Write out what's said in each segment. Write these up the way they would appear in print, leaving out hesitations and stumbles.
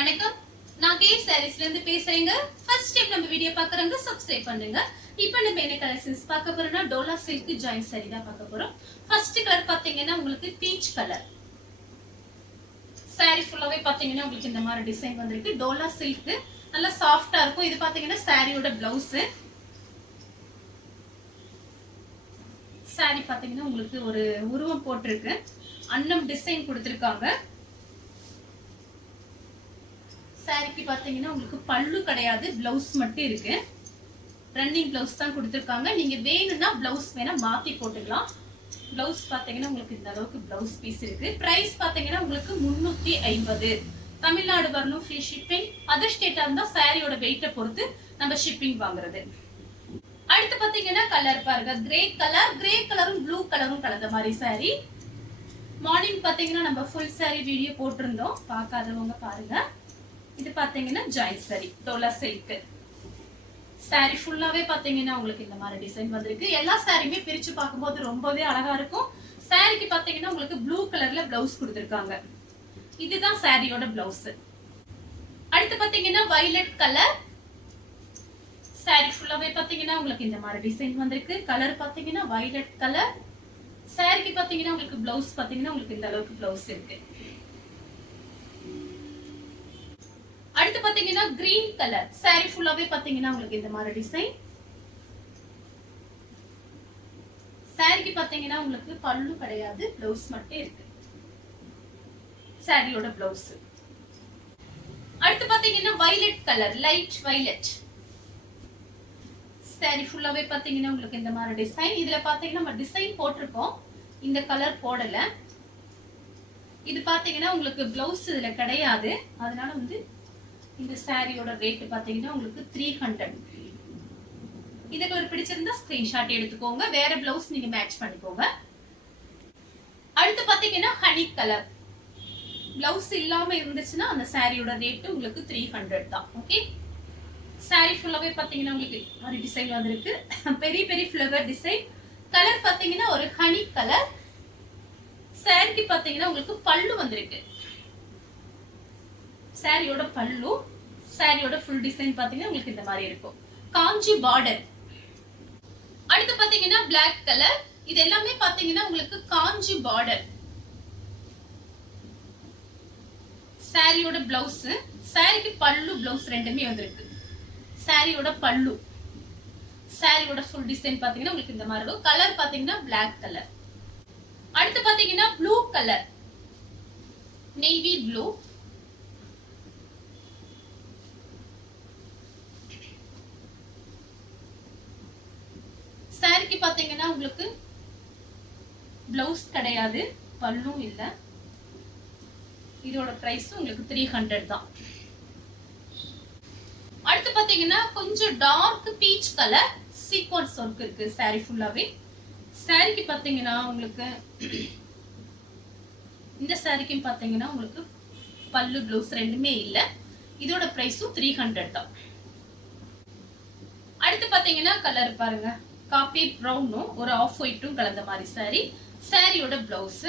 வணக்கம், நான் கேட் சாரீஸ்ல இருந்து பேசுறேங்க. ஃபர்ஸ்ட் டைம் நம்ம வீடியோ பாக்குறவங்க சப்ஸ்கிரைப் பண்ணுங்க. இப்போ நம்ம என்ன கலெக்ஷன்ஸ் பார்க்க போறோம்னா டோலா சில்க் ஜாயின் சாரி தான் பார்க்க போறோம். ஃபர்ஸ்ட் கலர் பாத்தீங்கன்னா உங்களுக்கு பீச் கலர். சாரி ஃபுல்லாவே பாத்தீங்கன்னா உங்களுக்கு இந்த மாதிரி டிசைன் வந்திருக்கு. டோலா சில்க் நல்லா சாஃப்ட்டா இருக்கும். இது பாத்தீங்கன்னா சாரியோட பிளவுஸ். சாரி பாத்தீங்கன்னா உங்களுக்கு ஒரு உருவம் போட்டிருக்கு. அன்னம் டிசைன் கொடுத்திருக்காங்க. சாரிக்கு பாத்தீங்கன்னா உங்களுக்கு பல்லு கிடையாது, பிளவுஸ் மட்டும் இருக்கு. ரன்னிங் பிளவுஸ் தான் கொடுத்திருக்காங்க. நீங்க வேணும்னா பிளவுஸ் வேணா மாத்தி போட்டுக்கலாம். பிளவுஸ் பாத்தீங்கன்னா உங்களுக்கு இந்த அளவுக்கு பிளவுஸ் பீஸ் இருக்கு. பிரைஸ் பாத்தீங்கன்னா உங்களுக்கு 350. தமிழ்நாடு வரணும், ஃப்ரீ ஷிப்பிங். அதர் ஸ்டேட்டா இருந்தா சாரியோட வெயிட்டை பொறுத்து நம்ம ஷிப்பிங் வாங்குறது. அடுத்து பாத்தீங்கன்னா கலர் பாருங்க, கிரே கலர். கிரே கலரும் ப்ளூ கலரும் கலந்த மாதிரி சாரி. மார்னிங் பாத்தீங்கன்னா நம்ம ஃபுல் சாரி வீடியோ போட்டிருந்தோம், பார்க்காதவங்க பாருங்க. இது பாத்தீங்கன்னா join sorry, Dola silk sorry ஃபுல்லாவே பாத்தீங்கன்னா உங்களுக்கு இந்த மாதிரி டிசைன் வந்திருக்கு. எல்லா சாரியுமே பிரிச்சு பார்க்கும்போது ரொம்பவே அழகா இருக்கும். சாரிக்கு பாத்தீங்கன்னா உங்களுக்கு ப்ளூ கலர்ல பிளவுஸ் கொடுத்திருக்காங்க. இதுதான் சாரியோட பிளவுஸ். அடுத்து பாத்தீங்கன்னா வயலட் கலர். சாரி ஃபுல்லாவே பாத்தீங்கன்னா உங்களுக்கு இந்த மாதிரி டிசைன் வந்திருக்கு. கலர் பாத்தீங்கன்னா வயலட் கலர். சாரிக்கு பாத்தீங்கன்னா உங்களுக்கு பிளவுஸ் பாத்தீங்கன்னா உங்களுக்கு இந்த அளவுக்கு பிளவுஸ் இருக்கு. அடுத்து பாத்தீங்கன்னா கிரீன் கலர். சாரி ஃபுல்லாவே பாத்தீங்கன்னா உங்களுக்கு இந்த மாதிரி டிசைன். சாரிக்கு பாத்தீங்கன்னா உங்களுக்கு பல்லு கிடையாது, பிளவுஸ் மட்டும் இருக்கு. சாரியோட பிளவுஸ். அடுத்து பாத்தீங்கன்னா violet colour, light violet. Sorry ஃபுல்லாவே பாத்தீங்கன்னா உங்களுக்கு இந்த மாதிரி டிசைன். இதுல பாத்தீங்கன்னா நம்ம டிசைன் போட்டிருக்கோம், இந்த கலர் போடல. இது பாத்தீங்கன்னா உங்களுக்கு பிளவுஸ் இதுல கிடையாது. அதனால இந்த சாரியோட ரேட் பாத்தீங்கன்னா உங்களுக்கு 300. இந்த கலர் பிடிச்சிருந்தா ஸ்கிரீன்ஷாட் எடுத்துக்கோங்க. வேற பிளவுஸ் நீங்க மேட்ச் பண்ணிக்கோங்க. அடுத்து பாத்தீங்கன்னா ஹனி கலர். பிளவுஸ் இல்லாம இருந்துச்சுன்னா அந்த சாரியோட ரேட் உங்களுக்கு 300 தான். ஓகே. சாரி ஃபுல்லாவே பாத்தீங்கன்னா உங்களுக்கு ஒரு டிசைன் வந்திருக்கு. பெரிய பெரிய ஃப்ளவர் டிசைன். கலர் பாத்தீங்கன்னா ஒரு ஹனி கலர். சாரிக்கு பாத்தீங்கன்னா உங்களுக்கு பல்லு வந்திருக்கு. சாரியோட பல்லு, சாரியோட ஃபுல் டிசைன் பாத்தீங்கன்னா உங்களுக்கு இந்த மாதிரி இருக்கும். காஞ்சி பார்டர். அடுத்து பாத்தீங்கன்னா Black கலர். இது எல்லாமே பாத்தீங்கன்னா உங்களுக்கு காஞ்சி பார்டர். சாரியோட பிளவுஸ், சாரிக்கு பல்லு பிளவுஸ் ரெண்டுமே வந்திருக்கு. சாரியோட பல்லு, சாரியோட ஃபுல் டிசைன் பாத்தீங்கன்னா உங்களுக்கு இந்த மாதிரி இருக்கும். கலர் பாத்தீங்கன்னா Black கலர். அடுத்து பாத்தீங்கன்னா ப்ளூ கலர், நேவி ப்ளூ. சாரிக்கு பாத்தீங்கன்னா உங்களுக்கு பிளவுஸ் கிடையாது, பல்லும் இல்ல. இதோட பிரைஸ் உங்களுக்கு 300 தான். அடுத்து பாத்தீங்கன்னா கொஞ்சம் dark peach colour, sequence work இருக்கு சாரி ஃபுல்லாவே. சாரிக்கு பாத்தீங்கன்னா உங்களுக்கு இந்த சாரிக்கும் பாத்தீங்கன்னா உங்களுக்கு பல்லு பிளவுஸ் ரெண்டுமே இல்ல. இதோட பிரைஸும் 300 தான். அடுத்து பாத்தீங்கன்னா கலர் பாருங்க, காபி ப்ரௌனும் ஒரு ஆஃப் ஒயிட்டும் கலந்த மாதிரி சாரி. சாரியோட பிளவுஸ்,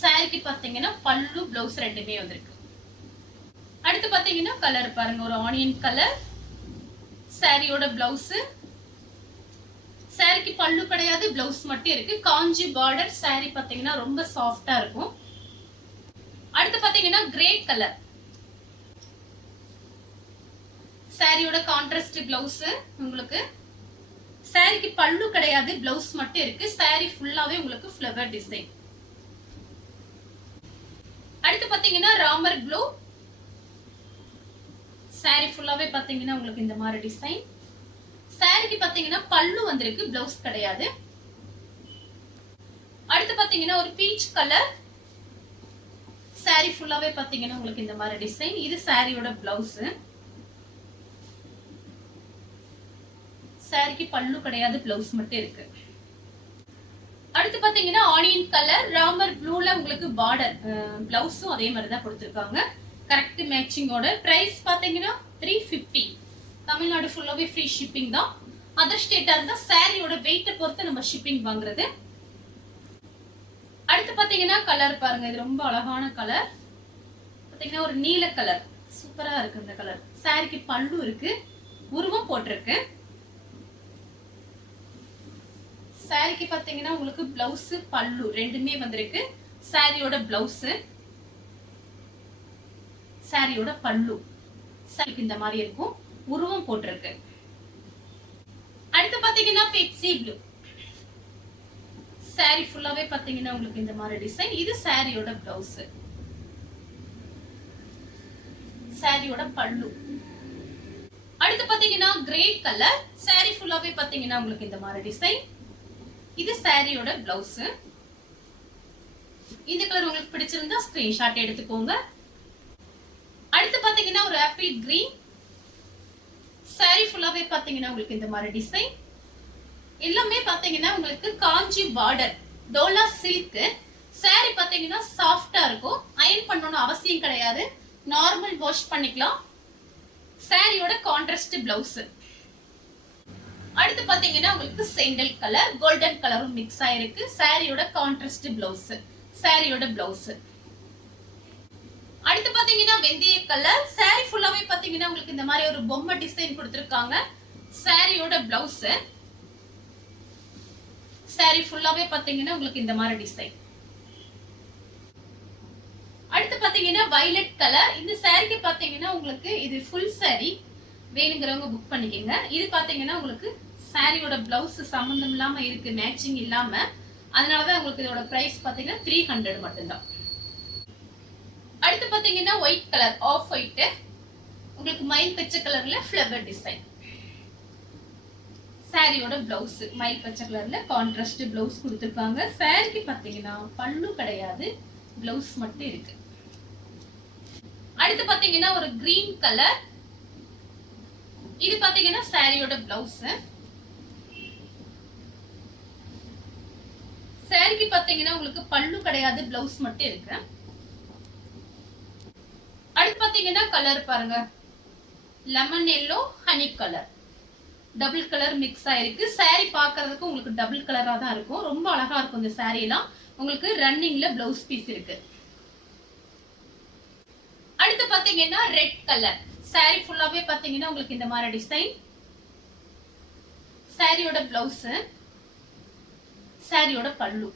சாரிக்கு பாத்தீங்கன்னா பல்லு பிளவுஸ் ரெண்டுமே வந்திருக்கு. அடுத்து பாத்தீங்கன்னா கலர் பாருங்க, ஒரு ஆனியன் கலர். சாரியோட பிளவுஸ், சாரிக்கு பல்லு கிடையாது, பிளவுஸ் மட்டும் இருக்கு. காஞ்சி பார்டர். சாரி பாத்தீங்கன்னா ரொம்ப சாஃப்டா இருக்கும். அடுத்து பாத்தீங்கன்னா கிரே கலர். சாரியோட கான்ட்ராஸ்ட் பிளவுஸ் உங்களுக்கு. சாரிக்கு பல்லு கிடையாது, பிளவுஸ் மட்டும் இருக்கு. சாரி ஃபுல்லாவே உங்களுக்கு ஃப்ளவர் டிசைன். அடுத்து பாத்தீங்கன்னா ராமர் ப்ளூ. சாரி ஃபுல்லாவே பாத்தீங்கன்னா உங்களுக்கு இந்த மாதிரி டிசைன். சாரிக்கு பாத்தீங்கன்னா பல்லு வந்திருக்கு, பிளவுஸ் கிடையாது. அடுத்து பாத்தீங்கன்னா ஒரு பீச் கலர். சாரி ஃபுல்லாவே பாத்தீங்கன்னா உங்களுக்கு இந்த மாதிரி டிசைன். இது சாரியோட பிளவுஸ். சாரிக்கு பல்லு கிடையாது, பிளவுஸ் மட்டும் இருக்கு. அடுத்து பாத்தீங்கன்னா ஆனியன் கலர், ராமர் ப்ளூல உங்களுக்கு பார்டர். பிளவுஸும் அதே மாதிரி தான் கொடுத்திருக்காங்க, கரெக்ட் மேட்சிங்கோட. பிரைஸ் பாத்தீங்கன்னா 350. தமிழ்நாடு ஃபுல்லாவே ஃப்ரீ ஷிப்பிங் தான். அதர் ஸ்டேட்டா இருந்தா சாரியோட வெயிட்டை பொறுத்து நம்ம ஷிப்பிங் வாங்குறது. அடுத்து பாத்தீங்கன்னா கலர் பாருங்க, இது ரொம்ப அழகான கலர். பாத்தீங்கன்னா ஒரு நீல கலர் சூப்பரா இருக்கு இந்த கலர். சாரிக்கு பல்லு இருக்கு, உருவம் போட்டிருக்கு. சாரிக்கு பாத்தீங்கன்னா உங்களுக்கு பிளவுஸ் பல்லு ரெண்டுமே வந்திருக்கு. சாரியோட பிளவுஸ், சாரியோட பல்லு. சாரிக்கு இந்த மாதிரி இருக்கும், உருவம் போட்டிருக்கு. அடுத்து பாத்தீங்கன்னா பெப்சி ப்ளூ. சாரி ஃபுல்லாவே பாத்தீங்கன்னா உங்களுக்கு இந்த மாதிரி டிசைன். இது சாரியோட பிளவுஸ், சாரியோட பல்லு. அடுத்து பாத்தீங்கன்னா கிரே கலர். சாரி ஃபுல்லாவே பாத்தீங்கன்னா உங்களுக்கு இந்த மாதிரி டிசைன். இது சாரியோட பிளவுஸ். இந்த கலர் உங்களுக்கு பிடிச்சிருந்தா ஸ்கிரீன்ஷாட் எடுத்துக்கோங்க. அடுத்து பாத்தீங்கன்னா ஒரு ஆப்பிள் கிரீன். சாரி ஃபுல்லாவே பாத்தீங்கன்னா உங்களுக்கு இந்த மாதிரி டிசைன். எல்லாமே பாத்தீங்கன்னா உங்களுக்கு காஞ்சி பார்டர், டோலா சில்க். சாரி பாத்தீங்கன்னா சாஃப்டா இருக்கும். அயர்ன் பண்ணனும் அவசியம் கிடையாது, நார்மல் வாஷ் பண்ணிக்கலாம். சாரியோட கான்ட்ராஸ்ட் பிளவுஸ். அடுத்து பாத்தீங்கன்னா உங்களுக்கு செண்டல் கலர், கோல்டன் கலரும் மிக்ஸ் ஆயிருக்கு. சாரியோட கான்ட்ராஸ்ட் பிளவுஸ், சாரியோட பிளவுஸ். அடுத்து பாத்தீங்கன்னா வெந்தய கலர். சாரி ஃபுல்லாவே பாத்தீங்கன்னா உங்களுக்கு இந்த மாதிரி ஒரு பொம்மை டிசைன் கொடுத்திருக்காங்க. சாரியோட பிளவுஸ், சாரி ஃபுல்லாவே பாத்தீங்கன்னா உங்களுக்கு இந்த மாதிரி டிசைன். அடுத்து பாத்தீங்கன்னா வயலட் கலர். இந்த சாரிக்கு பாத்தீங்கன்னா உங்களுக்கு இது ஃபுல் சாரி, வேணுங்கிறவங்க புக் பண்ணிக்கங்க. இது பாத்தீங்கன்னா உங்களுக்கு சாரியோட பிளவுஸ் சம்பந்தம் இல்லாம இருக்கு, மேட்சிங் இல்லாம. அதனாலதான் உங்களுக்கு இதோட பிரைஸ் பாத்தீங்கன்னா 300 மட்டும்தான். அடுத்து பாத்தீங்கன்னா ஒயிட் கலர், ஆஃப் ஒயிட், உங்களுக்கு மயில் பச்சை கலர்ல ஃப்ளவர் டிசைன். சாரியோட பிளவுஸ் மயில் பச்சை கலர்ல கான்ட்ராஸ்ட் பிளவுஸ் கொடுத்திருக்காங்க. சாரிக்கு பாத்தீங்கன்னா பல்லு கிடையாது, பிளவுஸ் மட்டும் இருக்கு. அடுத்து பாத்தீங்கன்னா ஒரு கிரீன் கலர். இது பாத்தீங்கன்னா சாரியோட பிளவுஸ். சாரிக்கு பாத்தீங்கன்னா உங்களுக்கு பல்லு கிடையாது, பிளவுஸ் மட்டும் இருக்கு. அடுத்து பாத்தீங்கன்னா கலர் பாருங்க, lemon yellow honey colour, double colour mix ஆயிருக்கு. சாரி பாக்குறதுக்கு உங்களுக்கு டபுள் கலரா தான் இருக்கும், ரொம்ப அழகா இருக்கும் இந்த சாரி எல்லாம். உங்களுக்கு ரன்னிங்ல பிளவுஸ் பீஸ் இருக்கு. அடுத்து பாத்தீங்கன்னா ரெட் கலர். சாரி ஃபுல்லாவே பாத்தீங்கன்னா உங்களுக்கு இந்த மாதிரி டிசைன். சாரியோட பிளவுஸ், சாரியோட பல்லு.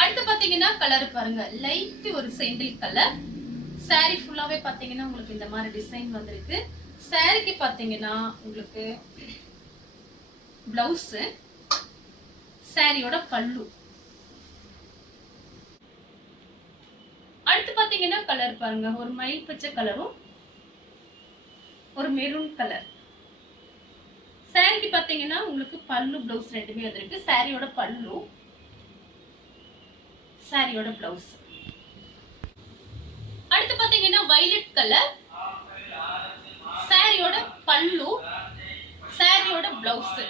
அடுத்து பாத்தீங்கன்னா கலர் பாருங்க, லைட் ஒரு செண்டில் கலர். சாரி ஃபுல்லாவே பாத்தீங்கன்னா உங்களுக்கு இந்த மாதிரி டிசைன் வந்திருக்கு. சாரிக்கு பாத்தீங்கன்னா உங்களுக்கு பிளவுஸ், சாரியோட பல்லு. அடுத்து பாத்தீங்கன்னா கலர் பாருங்க, ஒரு மயில் பச்சை கலரும் ஒரு மெரூன் கலர். சாரிக்கு பாத்தீங்கன்னா உங்களுக்கு பல்லு பிளவுஸ் ரெண்டுமே வந்திருக்கு. சாரியோட பல்லு, சாரியோட பிளவுஸ். அடுத்து பாத்தீங்கன்னா வயலட் கலர். சாரியோட பல்லு, சாரியோட பிளவுஸ்.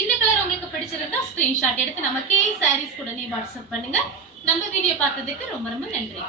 இந்த கலர் உங்களுக்கு பிடிச்சிருந்தா ஸ்கிரீன்ஷாட் எடுத்து நம்ம கே சாரீஸ் உடனே வாட்ஸ்அப் பண்ணுங்க. நம்ம வீடியோ பார்த்ததுக்கு ரொம்ப ரொம்ப நன்றி.